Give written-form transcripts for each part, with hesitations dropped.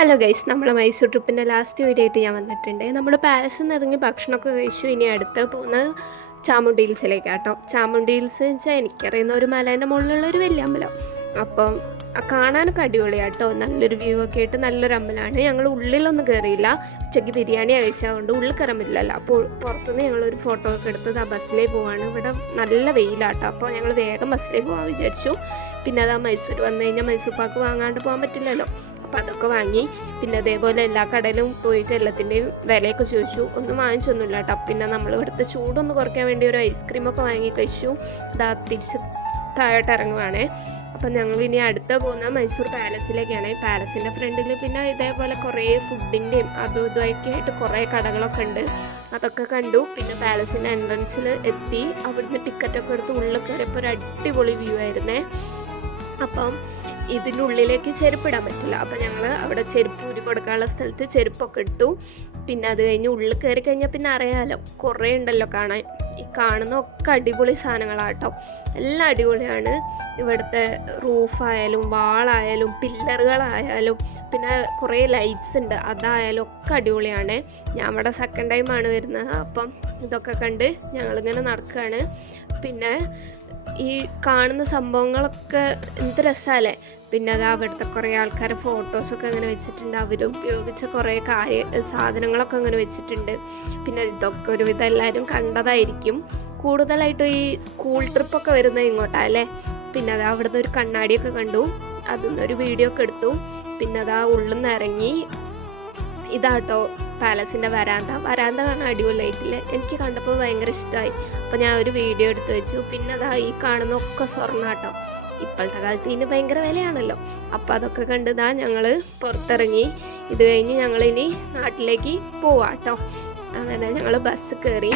Hello guys, നമ്മൾ Mysore ട്രിപ്പിൻ്റെ last video ആയിട്ട് ഞാൻ വന്നിട്ടുണ്ട്. നമ്മൾ പാലസിൽ നിന്ന് ഇറങ്ങി ഭക്ഷണമൊക്കെ കഴിച്ചു. ഇനി അടുത്ത് പോകുന്നത് ചാമുണ്ഡി ഹിൽസിലേക്കാട്ടോ. ചാമുണ്ഡി ഹിൽസ് എന്ന് വെച്ചാൽ എനിക്കറിയുന്ന ഒരു മലേൻ്റെ മുകളിലുള്ള ഒരു വലിയ അമ്പലം. അപ്പം കാണാനൊക്കെ അടിപൊളിയാട്ടോ, നല്ലൊരു വ്യൂ ഒക്കെ ആയിട്ട് നല്ലൊരു അമ്പലമാണ്. ഞങ്ങൾ ഉള്ളിലൊന്നും കയറിയില്ല, ഉച്ചയ്ക്ക് ബിരിയാണി കഴിച്ചതുകൊണ്ട് ഉള്ളിൽ കയറാൻ പറ്റില്ലല്ലോ. അപ്പോൾ പുറത്തുനിന്ന് ഞങ്ങളൊരു ഫോട്ടോ ഒക്കെ എടുത്തത് ആ ബസ്സിലേക്ക് പോവാണ്. ഇവിടെ നല്ല വെയിലാട്ടോ, അപ്പോൾ ഞങ്ങൾ വേഗം ബസ്സിലേക്ക് പോകാൻ വിചാരിച്ചു. പിന്നെ അത് മൈസൂർ വന്നു കഴിഞ്ഞാൽ മൈസൂർ പാക്ക് വാങ്ങാണ്ട് പോകാൻ പറ്റില്ലല്ലോ. അപ്പോൾ അതൊക്കെ വാങ്ങി. പിന്നെ അതേപോലെ എല്ലാ കടയിലും പോയിട്ട് എല്ലാത്തിൻ്റെയും വിലയൊക്കെ ചോദിച്ചു. ഒന്നും വാങ്ങിച്ചൊന്നുമില്ല കേട്ടോ. പിന്നെ നമ്മൾ ഇവിടുത്തെ ചൂടൊന്ന് കുറയ്ക്കാൻ വേണ്ടി ഒരു ഐസ്ക്രീമൊക്കെ വാങ്ങി കഴിച്ചു. ഇതാ തിരിച്ച് താഴോട്ട് ഇറങ്ങുവാണേ. അപ്പം ഞങ്ങൾ ഇനി അടുത്ത പോകുന്ന മൈസൂർ പാലസിലേക്കാണ്. പാലസിൻ്റെ ഫ്രണ്ടിൽ പിന്നെ ഇതേപോലെ കുറേ ഫുഡിൻ്റെയും അതും ഇതുമൊക്കെ ആയിട്ട് കുറേ കടകളൊക്കെ ഉണ്ട്. അതൊക്കെ കണ്ടു. പിന്നെ പാലസിൻ്റെ എൻട്രൻസിൽ എത്തി. അവിടുന്ന് ടിക്കറ്റൊക്കെ എടുത്ത് ഉള്ളിൽ കയറിയപ്പോൾ ഒരു അടിപൊളി വ്യൂ ആയിരുന്നേ. അപ്പം ഇതിൻ്റെ ഉള്ളിലേക്ക് ചെരുപ്പിടാൻ പറ്റില്ല. അപ്പം ഞങ്ങൾ അവിടെ ചെരുപ്പ് ഊരി കൊടുക്കാനുള്ള സ്ഥലത്ത് ചെരുപ്പൊക്കെ ഇട്ടു. പിന്നെ അത് കഴിഞ്ഞ് ഉള്ളിൽ കയറി കഴിഞ്ഞാൽ പിന്നെ അറിയാമല്ലോ, കുറേ ഉണ്ടല്ലോ കാണാൻ. ഈ കാണുന്ന ഒക്കെ അടിപൊളി സാധനങ്ങളാട്ടോ, എല്ലാം അടിപൊളിയാണ്. ഇവിടുത്തെ റൂഫായാലും വാളായാലും പില്ലറുകളായാലും പിന്നെ കുറേ ലൈറ്റ്സ് ഉണ്ട്, അതായാലും ഒക്കെ അടിപൊളിയാണ്. ഞാൻ ഇവിടെ സെക്കൻഡ് ടൈമാണ് വരുന്നത്. അപ്പം ഇതൊക്കെ കണ്ട് ഞങ്ങളിങ്ങനെ നടക്കുകയാണ്. പിന്നെ ഈ കാണുന്ന സംഭവങ്ങളൊക്കെ എന്ത് രസമല്ലേ. പിന്നെ അത് അവിടുത്തെ കുറേ ആൾക്കാർ ഫോട്ടോസൊക്കെ അങ്ങനെ വെച്ചിട്ടുണ്ട്. അവരുപയോഗിച്ച കുറേ സാധനങ്ങളൊക്കെ അങ്ങനെ വെച്ചിട്ടുണ്ട്. പിന്നെ ഇതൊക്കെ ഒരുവിധം എല്ലാവരും കണ്ടതായിരിക്കും. കൂടുതലായിട്ടും ഈ സ്കൂൾ ട്രിപ്പൊക്കെ വരുന്നത് ഇങ്ങോട്ടാണ് അല്ലേ. പിന്നെ അത് അവിടുന്ന് ഒരു കണ്ണാടിയൊക്കെ കണ്ടു, അതിന്നൊരു വീഡിയോ ഒക്കെ എടുത്തു. പിന്നെ അതാ ഉള്ളിൽ നിന്ന് ഇറങ്ങി. ഇതാട്ടോ പാലസിൻ്റെ വരാന്ത കാണാൻ അടിപൊളിയായിട്ടില്ല. എനിക്ക് കണ്ടപ്പോൾ ഭയങ്കര ഇഷ്ടമായി. അപ്പോൾ ഞാൻ ഒരു വീഡിയോ എടുത്ത് വെച്ചു. പിന്നെ അതാ ഈ കാണുന്ന ഒക്കെ സ്വർണ്ണാട്ടോ. ഇപ്പോഴത്തെ കാലത്ത് ഇതിന് ഭയങ്കര വിലയാണല്ലോ. അപ്പോൾ അതൊക്കെ കണ്ടതാ ഞങ്ങൾ പുറത്തിറങ്ങി. ഇത് കഴിഞ്ഞ് ഞങ്ങളിനി നാട്ടിലേക്ക് പോവാട്ടോ. അങ്ങനെ ഞങ്ങൾ ബസ് കയറി.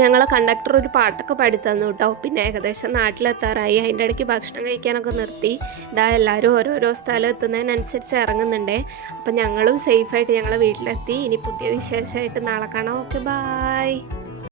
ഞങ്ങളെ കണ്ടക്ടർ ഒരു പാട്ടൊക്കെ പാടി തന്നു കേട്ടോ. പിന്നെ ഏകദേശം നാട്ടിലെത്താറായി. അതിൻ്റെ ഇടയ്ക്ക് ഭക്ഷണം കഴിക്കാനൊക്കെ നിർത്തി. ഇതാ എല്ലാവരും ഓരോരോ സ്ഥലം എത്തുന്നതിനനുസരിച്ച് ഇറങ്ങുന്നുണ്ടേ. അപ്പം ഞങ്ങളും സേഫായിട്ട് ഞങ്ങളെ വീട്ടിലെത്തി. ഇനി പുതിയ വിശേഷമായിട്ട് നാളെ കാണാം. Okay, bye.